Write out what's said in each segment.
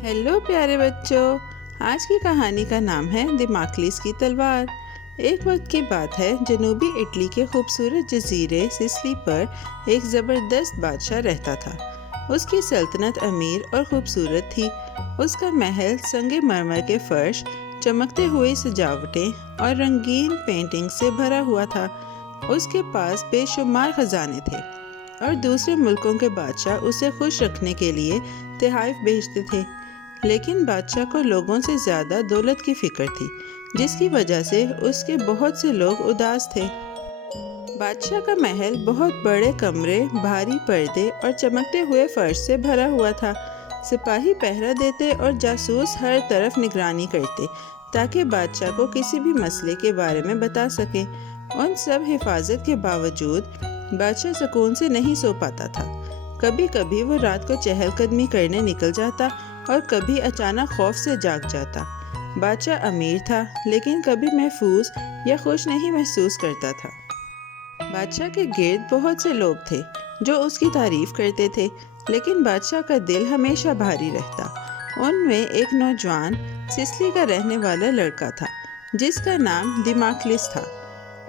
Hello प्यारे बच्चों। आज की कहानी का नाम है दिमाक्लिस की तलवार। एक वक्त की बात है, जनूबी इटली के खूबसूरत जजीरे सिसिली पर एक ज़बरदस्त बादशाह रहता था। उसकी सल्तनत अमीर और खूबसूरत थी। उसका महल संगे मरमर के फर्श, चमकते हुए सजावटें और रंगीन पेंटिंग से भरा हुआ था। उसके पास बेशुमार खजाने थे और दूसरे मुल्कों के बादशाह उसे खुश रखने के लिए तोहफे भेजते थे। लेकिन बादशाह को लोगों से ज़्यादा दौलत की फिक्र थी, जिसकी वजह से उसके बहुत से लोग उदास थे। बादशाह का महल बहुत बड़े कमरे, भारी पर्दे और चमकते हुए फर्श से भरा हुआ था। सिपाही पहरा देते और जासूस हर तरफ निगरानी करते ताकि बादशाह को किसी भी मसले के बारे में बता सके। उन सब हिफाजत के बावजूद बादशाह सुकून से नहीं सो पाता था। कभी कभी वो रात को चहलकदमी करने निकल जाता और कभी अचानक खौफ से जाग जाता। बादशाह अमीर था, लेकिन कभी महफूज या खुश नहीं महसूस करता था। बादशाह के गिर्द बहुत से लोग थे जो उसकी तारीफ करते थे, लेकिन बादशाह का दिल हमेशा भारी रहता। उनमें एक नौजवान सिसिली का रहने वाला लड़का था जिसका नाम दिमाक्लिस था।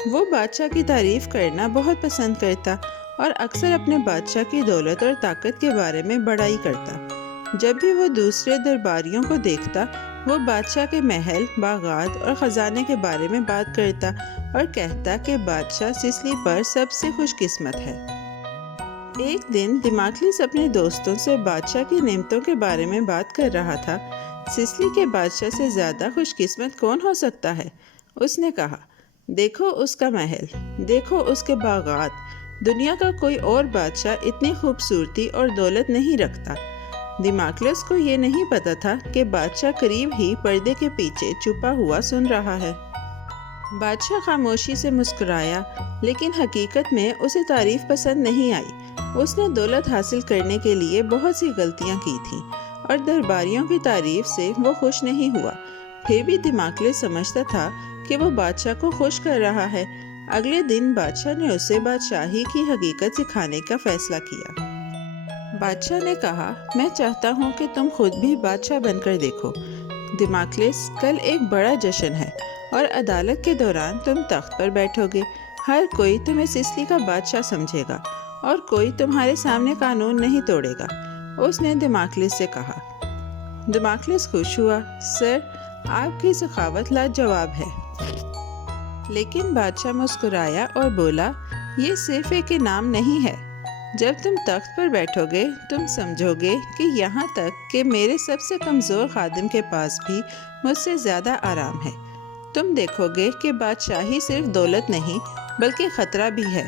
वो बादशाह की तारीफ करना बहुत पसंद करता और अक्सर अपने बादशाह की दौलत और ताकत के बारे में बड़ाई करता। जब भी वो दूसरे दरबारियों को देखता, वो बादशाह के महल, बागात और ख़जाने के बारे में बात करता और कहता कि बादशाह सिसिली पर सबसे खुशकिस्मत है। एक दिन दिमाक्लिस अपने दोस्तों से बादशाह की नेमतों के बारे में बात कर रहा था। सिसिली के बादशाह से ज़्यादा खुशकिस्मत कौन हो सकता है? उसने कहा, देखो उसका महल, देखो उसके बागात। दुनिया का कोई और बादशाह इतनी खूबसूरती और दौलत नहीं रखता। दिमाक्लिस को ये नहीं पता था कि बादशाह करीब ही पर्दे के पीछे छुपा हुआ सुन रहा है। बादशाह खामोशी से मुस्कुराया, लेकिन हकीकत में उसे तारीफ पसंद नहीं आई। उसने दौलत हासिल करने के लिए बहुत सी गलतियां की थीं और दरबारियों की तारीफ से वो खुश नहीं हुआ। फिर भी दिमाक्लिस समझता था कि वो बादशाह को खुश कर रहा है। अगले दिन बादशाह ने उसे बादशाही की हकीकत सिखाने का फैसला किया। बादशाह ने कहा, मैं चाहता हूँ कि तुम खुद भी बादशाह बनकर देखो। दिमाक्लिस, कल एक बड़ा जश्न है और अदालत के दौरान तुम तख्त पर बैठोगे। हर कोई तुम्हें सिसिली का बादशाह समझेगा और कोई तुम्हारे सामने कानून नहीं तोड़ेगा। उसने दिमाक्लिस से कहा। दिमाक्लिस खुश हुआ। सर, आपकी सखावत लाजवाब है। लेकिन बादशाह मुस्कुराया और बोला, ये सिर्फ एक इनाम नहीं है। जब तुम तख्त पर बैठोगे, तुम समझोगे कि यहाँ तक कि मेरे सबसे कमज़ोर खादिम के पास भी मुझसे ज़्यादा आराम है। तुम देखोगे कि बादशाही सिर्फ दौलत नहीं बल्कि ख़तरा भी है।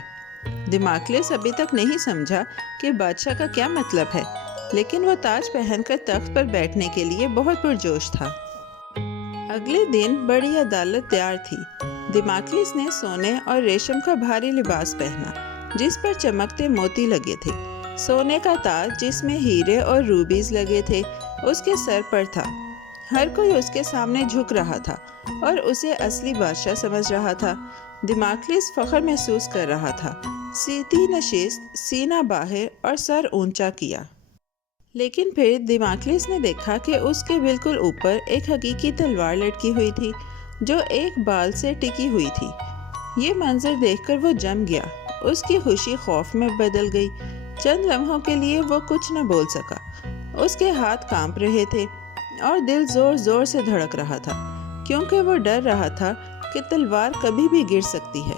दिमाक्लिस अभी तक नहीं समझा कि बादशाह का क्या मतलब है, लेकिन वो ताज पहनकर तख्त पर बैठने के लिए बहुत पुरजोश था। अगले दिन बड़ी अदालत तैयार थी। दिमाक्लिस ने सोने और रेशम का भारी लिबास पहना जिस पर चमकते मोती लगे थे। सोने का ताज जिसमें हीरे और रूबीज लगे थे उसके सर पर था। हर कोई उसके सामने झुक रहा था और उसे असली बादशाह समझ रहा था। दिमाक्लिस फख्र महसूस कर रहा था। सीधी नशिस्त, सीना बाहर और सर ऊंचा किया। लेकिन फिर दिमाक्लिस ने देखा कि उसके बिल्कुल ऊपर एक हकीकी तलवार लटकी हुई थी जो एक बाल से टिकी हुई थी। ये मंजर देखकर वो जम गया। उसकी खुशी खौफ में बदल गई। चंद लम्हों के लिए वो कुछ न बोल सका। उसके हाथ कांप रहे थे और दिल जोर जोर से धड़क रहा था, क्योंकि वो डर रहा था कि तलवार कभी भी गिर सकती है।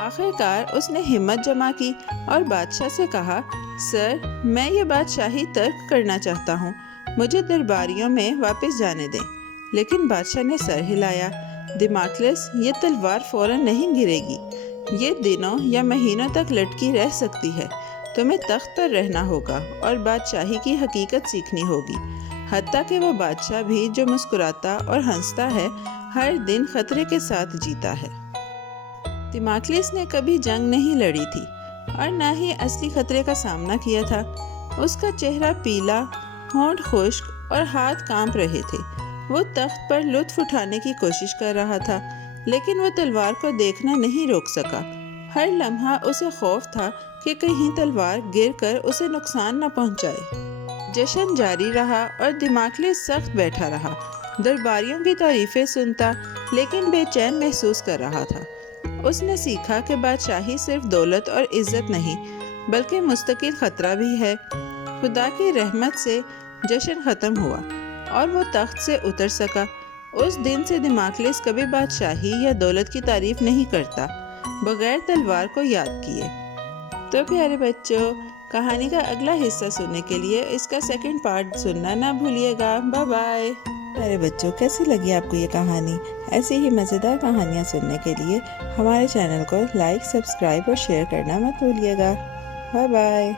आखिरकार उसने हिम्मत जमा की और बादशाह से कहा, सर, मैं ये बादशाही तर्क करना चाहता हूँ। मुझे दरबारियों में वापस जाने दें। लेकिन बादशाह ने सर हिलाया। दिमाक्लिस, ये तलवार फौरन नहीं गिरेगी। ये दिनों या महीनों तक लटकी रह सकती है। तुम्हें तख्त पर रहना होगा और बादशाही की हकीकत सीखनी होगी। हत्ता कि वो बादशाह भी जो मुस्कुराता और हंसता है, हर दिन खतरे के साथ जीता है। दिमाक्लिस ने कभी जंग नहीं लड़ी थी और न ही असली खतरे का सामना किया था। उसका चेहरा पीला, होंठ खुश्क और हाथ कांप रहे थे। वो तख्त पर लुत्फ उठाने की कोशिश कर रहा था, लेकिन वो तलवार को देखना नहीं रोक सका। हर लम्हा उसे खौफ था कि कहीं तलवार गिरकर उसे नुकसान न पहुंचाए। جشن جاری رہا اور دماغلیس سخت بیٹھا رہا، درباریوں کی تعریفیں سنتا لیکن بے چین محسوس کر رہا تھا۔ اس نے سیکھا کہ بادشاہی صرف دولت اور عزت نہیں بلکہ مستقل خطرہ بھی ہے۔ خدا کی رحمت سے جشن ختم ہوا اور وہ تخت سے اتر سکا۔ اس دن سے دماغلیس کبھی بادشاہی یا دولت کی تعریف نہیں کرتا بغیر تلوار کو یاد کیے۔ تو پیارے بچوں، کہانی کا اگلا حصہ سننے کے لیے اس کا سیکنڈ پارٹ سننا نہ بھولیے گا۔ Bye bye. پیارے بچوں، کیسی لگی آپ کو یہ کہانی؟ ایسی ہی مزیدار کہانیاں سننے کے لیے ہمارے چینل کو لائک، سبسکرائب اور شیئر کرنا مت بھولیے گا۔ Bye bye.